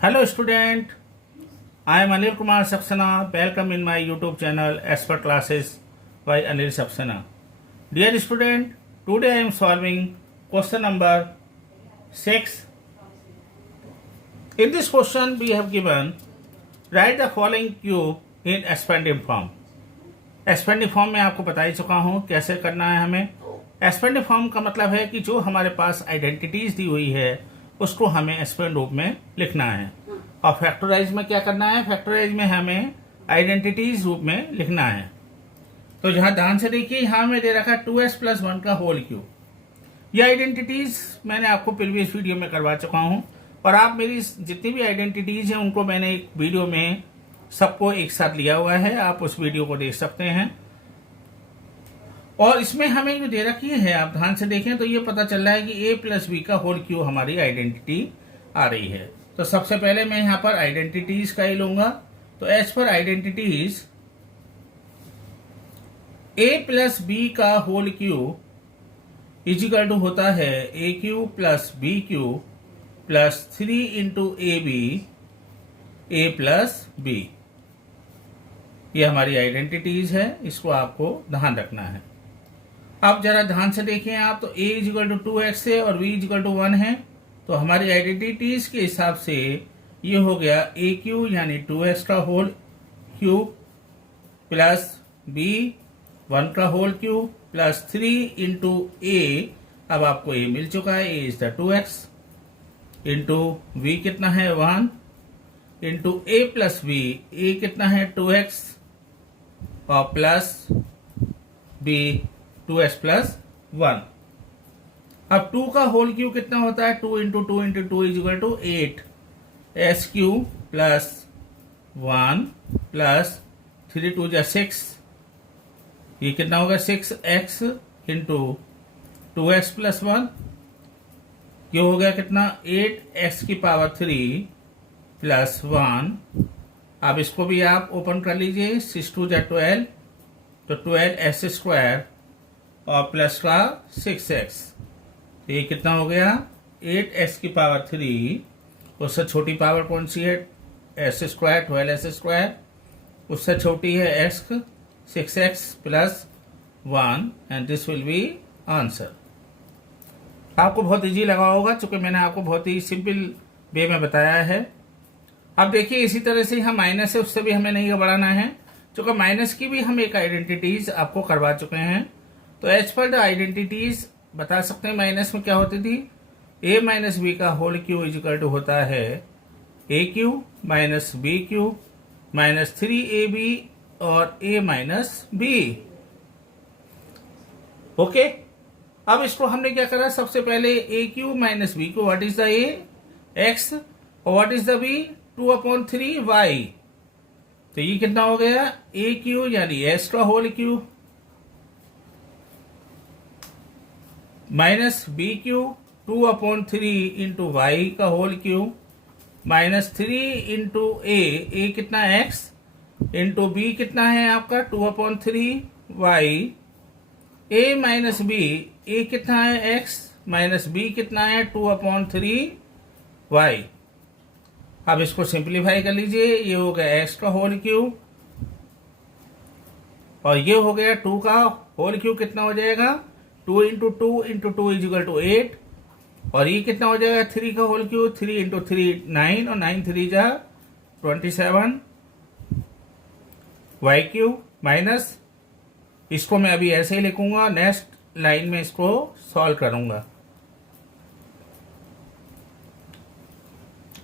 Hello student, I am Anil Kumar Saxena. Welcome in my YouTube channel Expert Classes by Anil Saxena. Dear student, today I am solving question number 6. In this question we have given write the following cube in expanding form. Expanding form में आपको बता ही चुका हूँ कैसे करना है हमें. Expanding form का मतलब है कि जो हमारे पास आइडेंटिटीज दी हुई है उसको हमें एक्सपेंड रूप में लिखना है. और फैक्टराइज में क्या करना है, फैक्टराइज में हमें आइडेंटिटीज रूप में लिखना है. तो जहां ध्यान से देखिए, यहां में दे रखा 2s + 1 का होल क्यूब. ये आइडेंटिटीज मैंने आपको प्रीवियस वीडियो में करवा चुका हूं और आप मेरी जितनी भी आइडेंटिटीज हैं उनको मैंने एक वीडियो में सबको एक साथ लिया हुआ है, आप उस वीडियो को देख सकते हैं. और इसमें हमें जो दे रखी है, आप ध्यान से देखें तो ये पता चल रहा है कि a + b का होल क्यूब हमारी आइडेंटिटी आ रही है. तो सबसे पहले मैं यहां पर आइडेंटिटीज का ही लूंगा. तो as per identities a + b का होल क्यूब इजिकल टू होता है a³ + b³ + 3 × ab a + b. ये हमारी आइडेंटिटीज है, इसको आपको ध्यान रखना है. अब जरा ध्यान से देखें आप, तो a = 2x है और b = 1 है. तो हमारी आइडेंटिटीज के हिसाब से ये हो गया a³ यानी 2x का होल क्यूब प्लस b 1 का होल क्यूब प्लस 3 × a. अब आपको a मिल चुका है, a is the 2x into b कितना है 1 इंटू a + b. a कितना है 2x और प्लस b 2x + 1. अब 2 का होल क्यूब कितना होता है, 2 × 2 × 2 = 8 s³ प्लस 1 प्लस 3 × 2 = 6. ये कितना होगा 6x इंटू 2x + 1. ये हो गया कितना 8x³ प्लस 1. अब इसको भी आप ओपन कर लीजिए, 6 × 2 = 12 तो 12s² और प्लस का 6x. तो ये कितना हो गया 8x³. उससे छोटी पावर कौन सी है, s² 12s². उससे छोटी है x 6x + 1 and this will B answer. आपको बहुत इजी लगा होगा क्योंकि मैंने आपको बहुत ही सिंपल वे में बताया है. अब देखिए इसी तरह से हम माइनस है उससे भी हमें नहीं घबराना है, क्योंकि माइनस की भी हम एक आइडेंटिटीज आपको करवा चुके हैं. तो एज पर द आइडेंटिटीज बता सकते हैं माइनस में क्या होती थी. a - b का होल क्यूब इजिकल टू होता है a³ - b³ - 3ab और a - b. ओके. अब इसको हमने क्या करा, सबसे पहले a³ - b को what is the a x और what is the b 2/3 y. तो ये कितना हो गया a³ यानी s का whole cube minus b³ 2/3 × y का होल क्यूब माइनस 3 × a कितना x इंटू b कितना है आपका 2/3 y. a - b, a कितना है x माइनस b कितना है 2/3 y. अब इसको सिंप्लीफाई कर लीजिए, ये हो गया x का होल क्यूब और ये हो गया 2 का होल क्यूब. कितना हो जाएगा 2 × 2 × 2 = 8 और ये कितना हो जाएगा 3 का होल क्यूब 3 × 3 9 और 9 3 जा 27 y³ माइनस. इसको मैं अभी ऐसे ही लिखूंगा, नेक्स्ट लाइन में इसको सॉल्व करूंगा.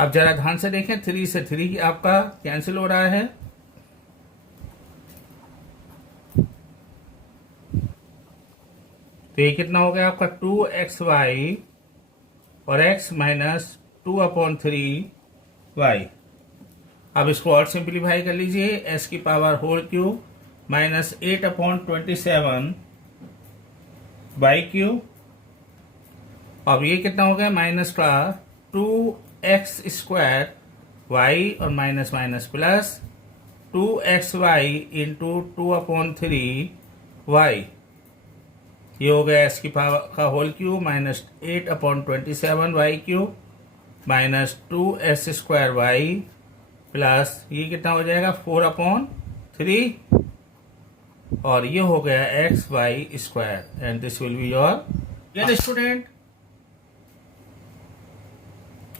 अब जरा ध्यान से देखें, 3 से 3 आपका कैंसिल हो रहा है. तो ये कितना हो गया आपका 2xy और x - 2/3 y. अब इसको और सिंप्लीफाई कर लीजिए, s की power whole cube minus 8/27 y³. अब ये कितना हो गया माइनस का 2x² y और minus minus plus 2xy into 2/3 y. ये हो गया s की पावर का whole cube minus 8/27 y³ minus 2s² plus ये कितना हो जाएगा 4/3 और ये हो गया xy² and this will be your dear student.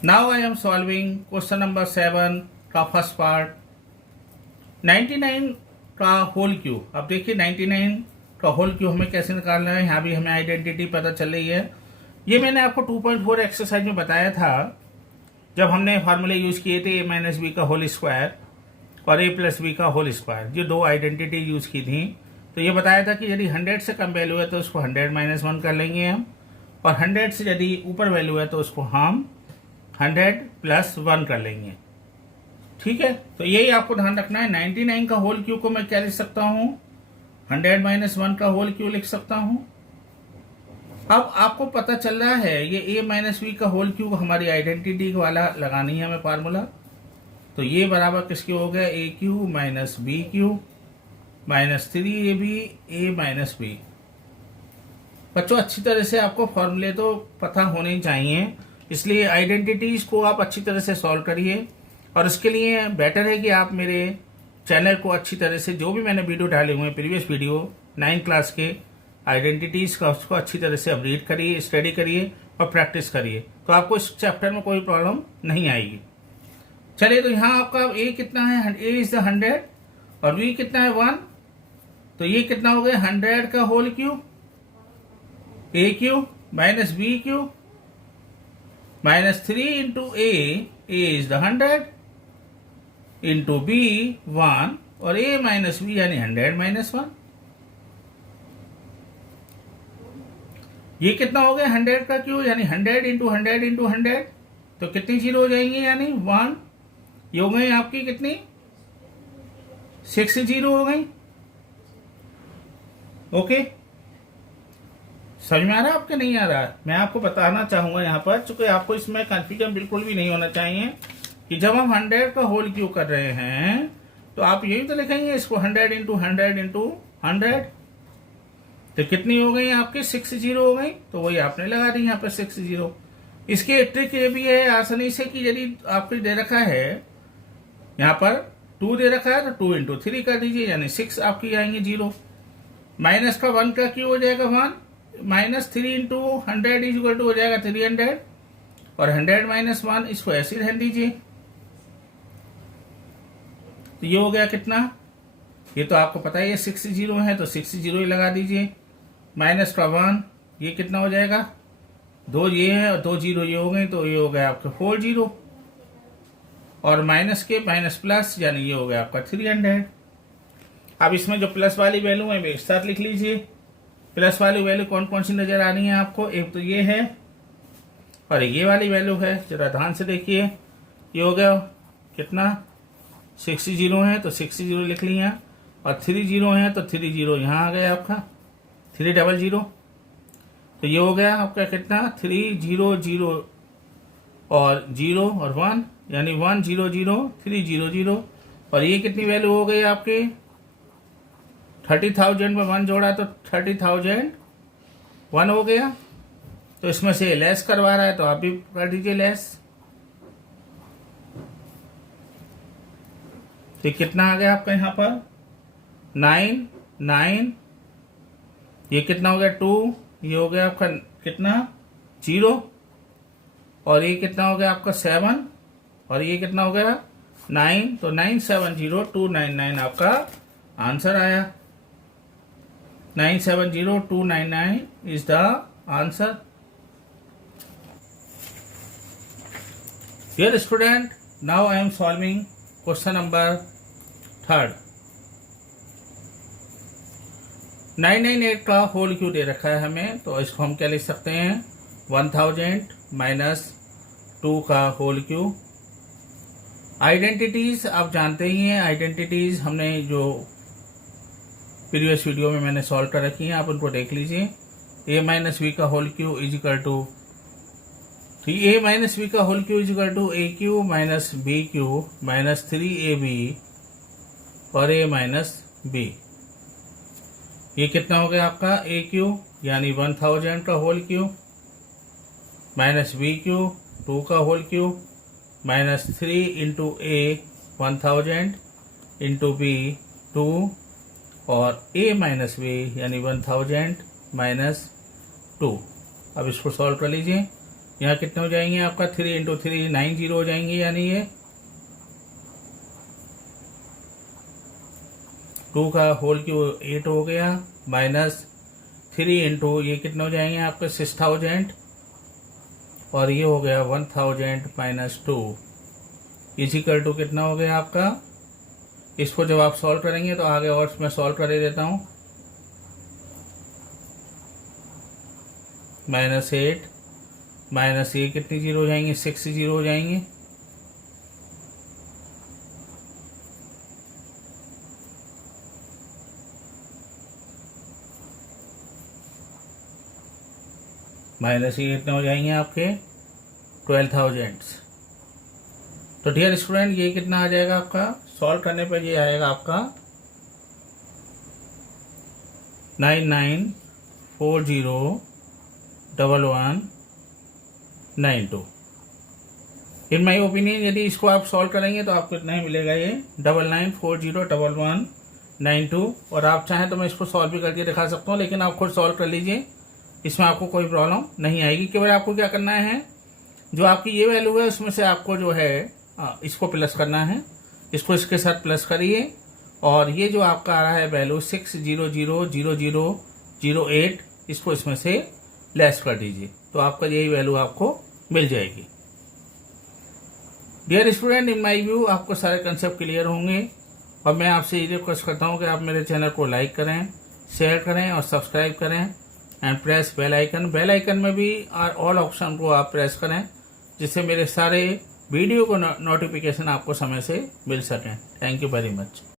Now I am solving question number 7 का फर्स्ट पार्ट 99 का होल क्यूब। अब देखिए 99 का होल क्यूब हमें कैसे निकालना है। यहाँ भी हमें आइडेंटिटी पता चल रही है। ये मैंने आपको 2.4 एक्सरसाइज में बताया था जब हमने फार्मूले यूज किए थे a माइनस बी का होल स्क्वायर और a प्लस बी का होल स्क्वायर, ये दो आइडेंटिटी यूज की थी। तो ये बताया था कि यदि 100 से कम वैल्यू है तो उसको 100 माइनस 1 कर लेंगे हम, और 100 से यदि ऊपर वैल्यू है तो उसको हम 100 प्लस 1 कर लेंगे। ठीक है, तो यही आपको ध्यान रखना है। 99 का होल क्यूब को मैं क्या लिख सकता हूँ, 100 माइनस 1 का होल क्यूब लिख सकता हूँ। अब आपको पता चल रहा है ये a माइनस बी का होल क्यूब हमारी आइडेंटिटी वाला लगानी है हमें फार्मूला। तो ये बराबर किसके हो गया, a cube minus B cube minus 3ab a minus B. बच्चों अच्छी तरह से आपको फॉर्मूले तो पता होने चाहिए, इसलिए आइडेंटिटीज को आप अच्छी तरह से सॉल्व करिए। और इसके लिए बेटर है कि आप मेरे चैनल को अच्छी तरह से, जो भी मैंने वीडियो डाले हुए हैं प्रीवियस वीडियो 9 क्लास के आइडेंटिटीज का, उसको अच्छी तरह से अब रीड करिए, स्टडी करिए और प्रैक्टिस करिए, तो आपको इस चैप्टर में कोई प्रॉब्लम नहीं आएगी। चलिए, तो यहाँ आपका a कितना है, a इज द 100 और b कितना है 1। तो ये कितना हो गया 100 का whole cube, a cube minus B cube minus 3 into a is the 100 into b 1 और a माइनस बी यानी 100 माइनस 1। ये कितना हो गया 100 का क्यूब यानी 100 इंटू 100 इंटू 100, तो कितनी जीरो हो जाएंगी यानी 1। ये हो गई आपकी कितनी 6 जीरो हो गई। ओके, समझ में आ रहा है आपके, नहीं आ रहा है? मैं आपको बताना चाहूंगा यहाँ पर, चूंकि आपको इसमें कंफ्यूजन बिल्कुल भी नहीं होना चाहिए कि जब हम 100 का होल क्यूब कर रहे हैं तो आप यही तो लिखेंगे इसको 100 इंटू 100 इंटू 100। तो कितनी हो गई आपकी 6 जीरो हो गई, तो वही आपने लगा दी यहाँ पर 6 जीरो। इसकी ट्रिक ये भी है आसानी से कि यदि आपको दे रखा है यहाँ पर 2 दे रखा है तो 2 इंटू 3 कर दीजिए यानी 6 आपकी आएंगे जीरो। माइनस का 1 का क्यों हो जाएगा 1, minus 3 into 100 is equal to हो जाएगा 300 और 100 माइनस 1 इसको ऐसे ही रहने दीजिए। तो ये हो गया कितना, ये तो आपको पता है ये 6 जीरो है तो 6 जीरो ही लगा दीजिए। माइनस का 1 ये कितना हो जाएगा 2 ये है और 2 जीरो ये हो गए, तो ये हो गया आपका 4 जीरो और माइनस के माइनस प्लस यानी ये हो गया आपका 300। अब इसमें जो प्लस वाली वैल्यू है वे एक साथ लिख लीजिए। प्लस वाली वैल्यू कौन कौन सी नजर आ रही है आपको, एक तो ये है और ये वाली वैल्यू है, जरा ध्यान से देखिए। ये हो गया कितना 6 जीरो है तो 6 जीरो लिख लिया और 3 जीरो है तो 3 जीरो यहाँ आ गया आपका 300। तो ये हो गया आपका कितना 3 0 0 और 0 और 1 यानी 1 0 0 3 0 0 और ये कितनी वैल्यू हो गई आपकी 30,000 में 1 जोड़ा तो 30,000 1 हो गया। तो इसमें से लेस करवा रहा है तो आप भी कर दीजिए लेस। तो कितना आ गया आपका यहाँ पर 9 9, ये कितना हो गया 2, ये हो गया आपका कितना 0 और ये कितना हो गया आपका 7 और ये कितना हो गया 9, तो 970,299 आपका आंसर आया। 970,299 is the answer. Dear student, now I am solving question number 3rd। 998 का होल क्यों दे रखा है हमें, तो इसको हम क्या लिख सकते हैं 1000 माइनस 2 का होल क्यूब। आइडेंटिटीज आप जानते ही हैं, आइडेंटिटीज हमने जो प्रीवियस वीडियो में मैंने सॉल्व कर रखी हैं, आप उनको देख लीजिए। a माइनस बी का whole cube is equal to, तो a माइनस बी का whole cube is equal to a cube minus B cube minus 3ab और a माइनस b। ये कितना हो गया आपका a क्यूब यानी 1000 का whole cube minus b cube 2 का whole cube minus 3 into A 1000 into B 2 और a माइनस बी यानी 1000 माइनस 2। अब इसको सॉल्व कर लीजिए। यहाँ कितने हो जाएंगे आपका 3 इंटू 3 90 हो जाएंगे, यानी ये 2 का होल क्यूब 8 हो गया माइनस 3 इंटू ये कितने हो जाएंगे आपके 6000 और ये हो गया 1000 माइनस 2 इजिकल टू कितना हो गया आपका। इसको जब आप सॉल्व करेंगे तो आगे और मैं सॉल्व कर देता हूँ। -8 माइनस ये कितनी जीरो हो जाएंगे 6 जीरो हो जाएंगे माइनस ये कितने हो जाएंगे आपके 12,000। तो डियर स्टूडेंट ये कितना आ जाएगा आपका सॉल्व करने पर ये आएगा आपका 99401192। इन माई ओपिनियन यदि इसको आप सॉल्व करेंगे तो आपको इतना ही मिलेगा ये 99401192। और आप चाहें तो मैं इसको सॉल्व भी करके दिखा सकता हूँ, लेकिन आप खुद सॉल्व कर लीजिए, इसमें आपको कोई प्रॉब्लम नहीं आएगी। केवल आपको क्या करना है, जो आपकी ये वैल्यू है उसमें से आपको जो है इसको प्लस करना है, इसको इसके साथ प्लस करिए और ये जो आपका आ रहा है वैल्यू 6000008 इसको इसमें से लेस कर दीजिए, तो आपका यही वैल्यू आपको मिल जाएगी। Dear student, in my view आपको सारे कंसेप्ट क्लियर होंगे और मैं आपसे ये रिक्वेस्ट करता हूँ कि आप मेरे चैनल को लाइक करें, शेयर करें और सब्सक्राइब करें and press bell icon. Bell icon में भी ऑल ऑप्शन को आप प्रेस करें, जिससे मेरे सारे वीडियो को नोटिफिकेशन आपको समय से मिल सकें। Thank you very much.